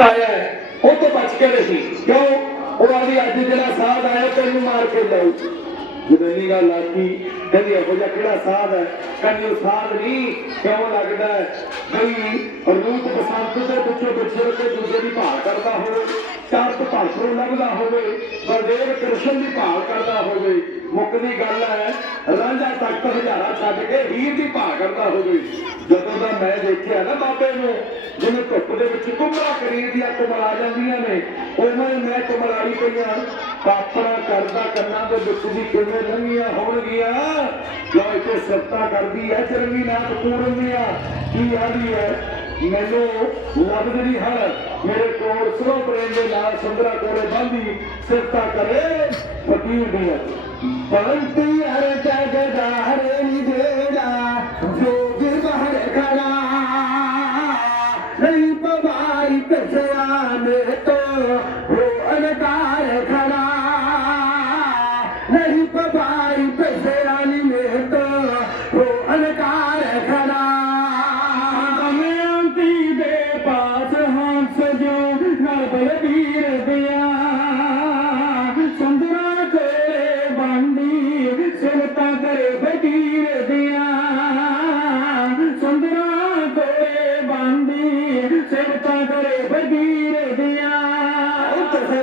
ਸਾਧ ਆਇਆ ਉਹ ਤੋਂ ਬਚ ਕੇ ਨਹੀਂ ਕਿਉਂ? ਉਹ ਆਦੀ, ਅੱਜ ਜਿਹੜਾ ਸਾਧ ਆਇਆ, ਤੈਨੂੰ ਮਾਰ ਕੇ ਜਾਊ ਜਦੋਂ ਇਹ ਗੱਲ ਆਖੀ, ਕਹਿੰਦੀ ਇਹੋ ਜਿਹਾ ਕਿਹੜਾ ਸਾਧ ਹੈ? ਕਹਿੰਦੀ ਉਹ ਸਾਧ ਨਹੀਂ, ਕਿਉਂ ਲੱਗਦਾ ਹੈ? ਰੂਪ ਬਸੰਤ ਦੇ ਪਿੱਛੇ ਪਿੱਛੇ ਕੇ ਦੂਜੇ ਦੀ ਭਾਲ ਕਰਦਾ ਹੋਵੇ ਚਾਰਤ ਭਾਸ਼ਰੋਂ ਲੱਭਦਾ ਹੋਵੇ, ਬਲਦੇਵ ਕ੍ਰਿਸ਼ਨ ਦੀ ਭਾਲ ਕਰਦਾ ਹੋਵੇ ਮੁੱਕਦੀ ਗੱਲ ਹੈ, ਰਾਂਝਾ ਤਖਤ ਹਜ਼ਾਰਾ ਛੱਡ ਕੇ ਹੀਰ ਦੀ ਭਾਲ ਕਰਦਾ ਹੋਵੇ। ਜਦੋਂ ਦਾ ਮੈਂ ਦੇਖਿਆ ਨਾ ਬਾਬੇ ਨੂੰ ਜਿਵੇਂ ਧੁੱਪ ਦੇ ਵਿੱਚ ਕੁਮਰਾ ਕਰੀਰ ਦੀਆਂ ਕੁਮਲ ਆ ਜਾਂਦੀਆਂ ਨੇ ਉਹਨਾਂ ਉਵੇਂ ਮੈਂ ਕੁਮਲਾਈ ਪਈਆਂ ਪਾਪੜਾ ਕਰਦਾ ਕੰਨਾਂ ਦੇ ਵਿੱਚ ਦੀ ਕਿਵੇਂ ਲੰਗੀਆਂ ਹੋਣਗੀਆਂ ਜੋ ਇੱਥੇ ਸੱਤਾ ਕਰਦੀ ਹੈ ਚਰਮੀ ਨਾਥ ਪੂਰਨ ਦੀਆਂ ਕੀ ਆਦੀ ਹੈ ਮੈਨੂੰ ਲੱਭਦ ਨਹੀਂ ਹਰ ਮੇਰੇ ਕੋਲ ਸੋ ਪ੍ਰੇਮ ਦੇ ਨਾਲ ਸੁੰਦਰਾ ਕੋਲੇ ਬੰਦੀ ਸਿਰਤਾ ਕਰੇ ਫਕੀਰ ਦੀਆਂ ਬੰਤੀ ਹਰ ਜਗ ਦਾ ਹਰੇ ਨੀ ਦੇੜਾ ਜੋਗ ਬਾਹਰ ਖੜਾ ਨਹੀਂ ਪਵਾਈ ਕਸਿਆ ਮੇਰੇ ਤੋਂ ਹੋ ਅਨਕਾਰ ਖੜਾ ਨਹੀਂ ਪਵਾਈ ਕਸਿਆ ਨੀ ਮੇਰੇ ਤੋਂ ਹੋ ਅਨਕਾਰ ਖੜਾ ਦਮਯੰਤੀ ਦੇ ਪਾਸ ਹੰਸ ਜੋ ਨਾਲ ਬਲਬੀਰ ਦਿਆ ਚੰਦਰਾ ਕੋਲੇ ਬੰਦੀ ਸਿਰਤਾ ਕਰੇ ਫਕੀਰ ਦਿਆ ਚੰਦਰਾ ਕੋਲੇ ਬੰਦੀ ਸਿਰਤਾ ਕਰੇ ਫਕੀਰ ਦਿਆ ਉਤਸੇ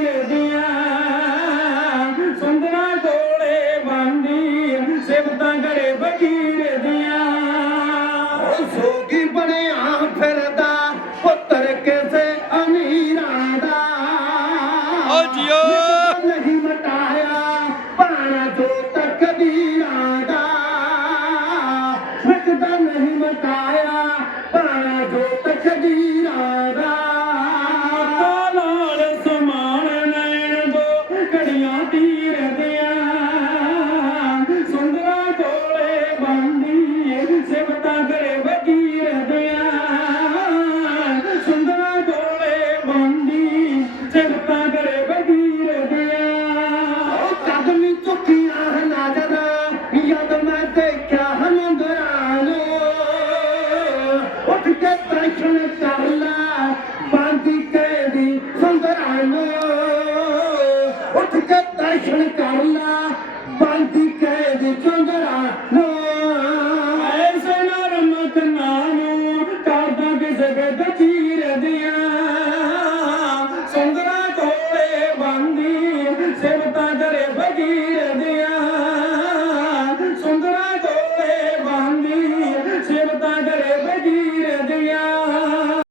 ਸੋਗੀ ਬਣਿਆ ਫਿਰਦਾ ਪੁੱਤਰ ਕਿਸੇ ਅਮੀਰਾਂ ਦਾ ਓ ਜੀਓ। ਨਹੀਂ ਮਟਾਇਆ ਪਾਣਾ ਜੋ ਤਕਦੀਰਾਂ ਦਾ ਮਿਟਦਾ ਨਹੀਂ ਮਟਾਇਆ ਪਾਣਾ ਜੋ ਤਕਦੀਰਾਂ ਦਾ ప్రశ్న చాలా బాంది కేది సుందరాను ਉੱਠ ਕੇ ਦਰਸ਼ਨ ਕਰ ਲਾ, ਬਾਂਦੀ ਕੈਦ ਚੁੰਦਰਾ ਨੋ ਐਸੇ ਨਰਮਤ ਨਾਮ ਕਰਦਾ ਕਿਸੇ ਬੇਦ ਚੀਰ ਦਿਆਂ। ਸੁੰਦਰ